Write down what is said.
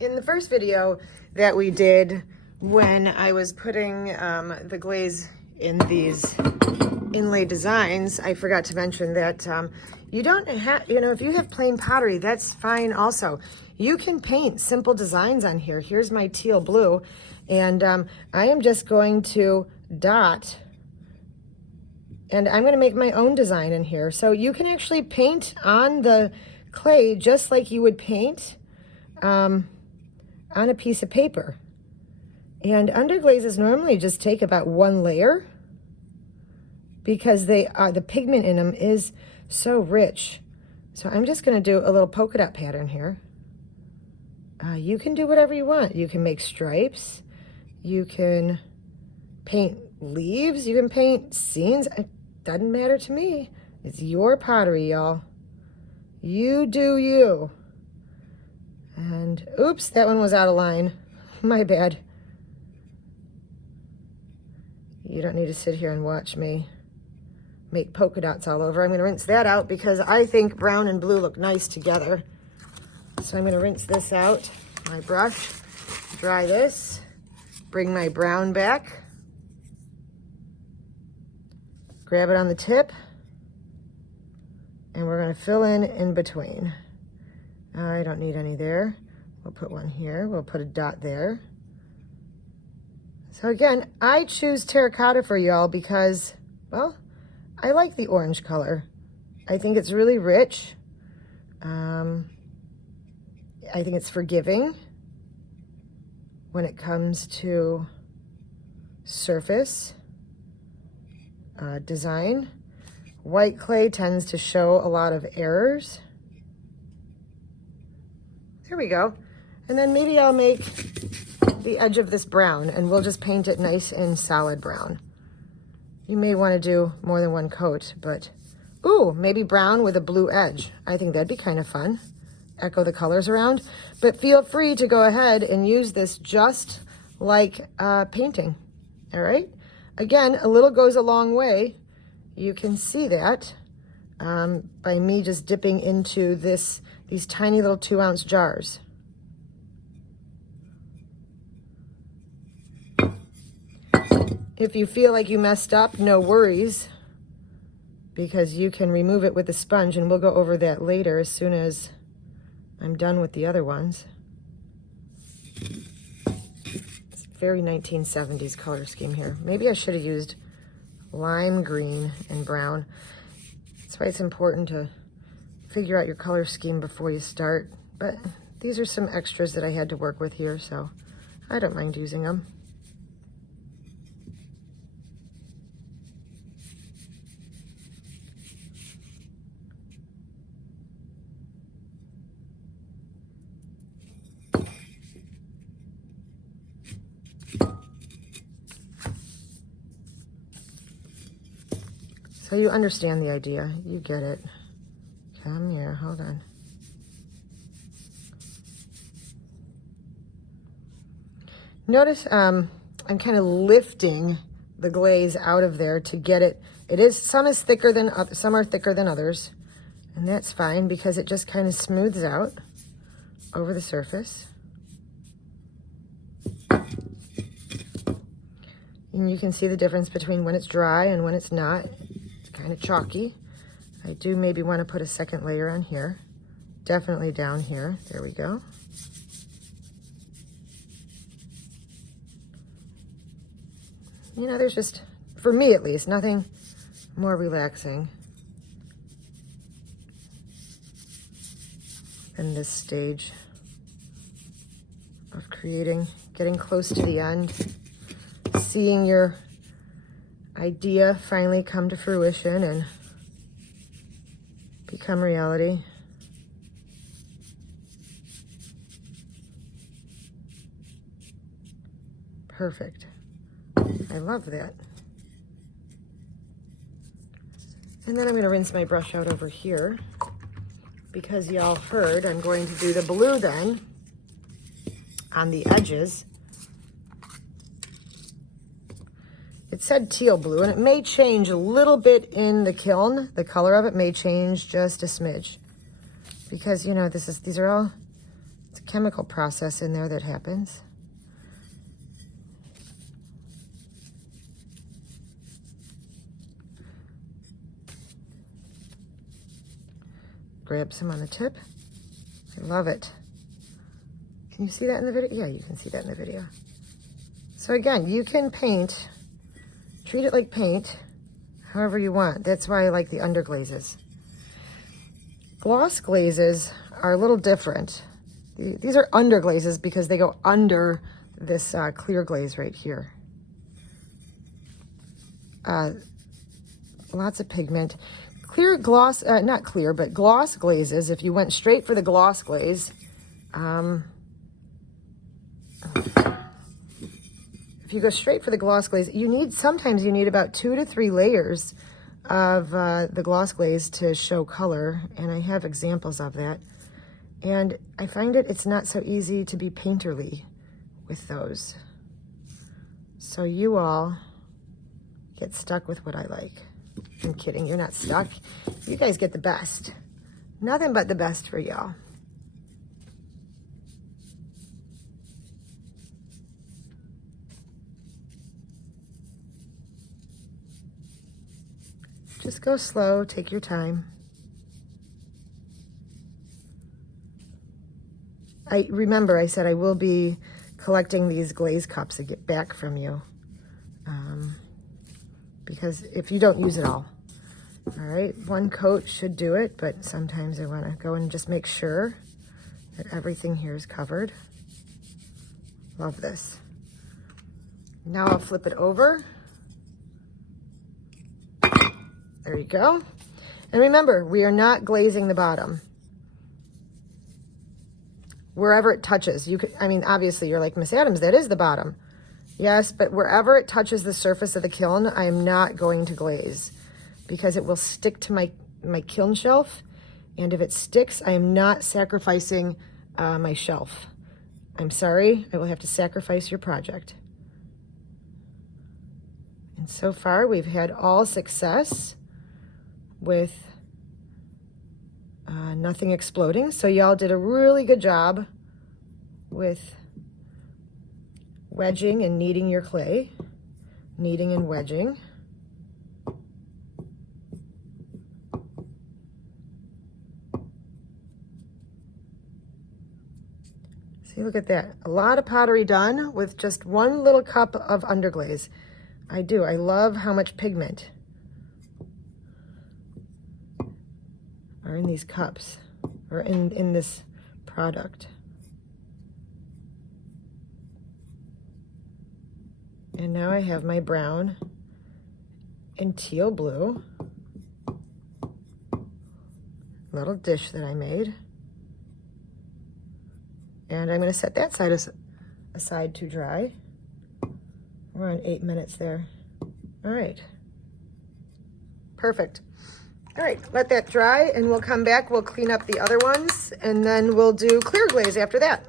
In the first video that we did when I was putting the glaze in these inlay designs, I forgot to mention that you don't have, if you have plain pottery, that's fine also. You can paint simple designs on here. Here's my teal blue, and I am just going to dot, and I'm going to make my own design in here. So you can actually paint on the clay just like you would paint on a piece of paper. And underglazes normally just take about one layer because the pigment in them is so rich. So I'm just going to do a little polka dot pattern here. You can do whatever you want. You can make stripes. You can paint leaves. You can paint scenes. It doesn't matter to me. It's your pottery, y'all. You do you. And oops, that one was out of line. My bad. You don't need to sit here and watch me make polka dots all over. I'm going to rinse that out because I think brown and blue look nice together. So I'm going to rinse this out, my brush, dry this, bring my brown back, grab it on the tip, and we're going to fill in between. I don't need any there. We'll put one here. We'll put a dot there. So again, I choose terracotta for y'all because, well, I like the orange color. I think it's really rich. I think it's forgiving when it comes to surface design. White clay tends to show a lot of errors. There we go. And then maybe I'll make the edge of this brown and we'll just paint it nice and solid brown. You may want to do more than one coat, but ooh, maybe brown with a blue edge. I think that'd be kind of fun. Echo the colors around, but feel free to go ahead and use this just like painting. All right. Again, a little goes a long way. You can see that by me just dipping into these tiny little 2-ounce jars. If you feel like you messed up, no worries, because you can remove it with a sponge, and we'll go over that later as soon as I'm done with the other ones. It's a very 1970s color scheme here. Maybe I should have used lime green and brown. That's why it's important to figure out your color scheme before you start. But these are some extras that I had to work with here, so I don't mind using them. So you understand the idea. You get it. Come here, hold on. Notice I'm kind of lifting the glaze out of there to get it. Some are thicker than others, and that's fine because it just kind of smooths out over the surface. And you can see the difference between when it's dry and when it's not. Kind of chalky. I do maybe want to put a second layer on here. Definitely down here. There we go. There's just, for me at least, nothing more relaxing than this stage of creating, getting close to the end, seeing your idea finally come to fruition and become reality. Perfect. I love that. And then I'm going to rinse my brush out over here because y'all heard I'm going to do the blue then on the edges. It said teal blue, and it may change a little bit in the kiln. The color of it may change just a smidge because, these are all It's a chemical process in there that happens. Grab some on the tip. I love it. Can you see that in the video? Yeah, you can see that in the video. So again, you can paint, treat it like paint, however you want. That's why I like the underglazes. Gloss glazes are a little different. These are underglazes because they go under this clear glaze right here. Lots of pigment. Clear gloss, not clear, but gloss glazes, if you went straight for the gloss glaze, if you go straight for the gloss glaze, sometimes you need about 2 to 3 layers of the gloss glaze to show color, and I have examples of that. And I find it's not so easy to be painterly with those. So you all get stuck with what I like. I'm kidding, you're not stuck. You guys get the best. Nothing but the best for y'all. Just go slow, take your time. Remember I said I will be collecting these glaze cups to get back from you. Because if you don't use it all. All right, 1 coat should do it, but sometimes I want to go and just make sure that everything here is covered. Love this. Now I'll flip it over. There you go. And remember, we are not glazing the bottom. Wherever it touches, obviously you're like, Miss Adams, that is the bottom. Yes, but wherever it touches the surface of the kiln, I am not going to glaze because it will stick to my kiln shelf. And if it sticks, I am not sacrificing my shelf. I'm sorry, I will have to sacrifice your project. And so far, we've had all success with nothing exploding. So y'all did a really good job with wedging and kneading your clay. Kneading and wedging. See, look at that. A lot of pottery done with just 1 little cup of underglaze. I do. I love how much pigment are in these cups, or in this product. And now I have my brown and teal blue little dish that I made. And I'm going to set that side aside to dry. We're on 8 minutes there. All right. Perfect. All right, let that dry and we'll come back. We'll clean up the other ones and then we'll do clear glaze after that.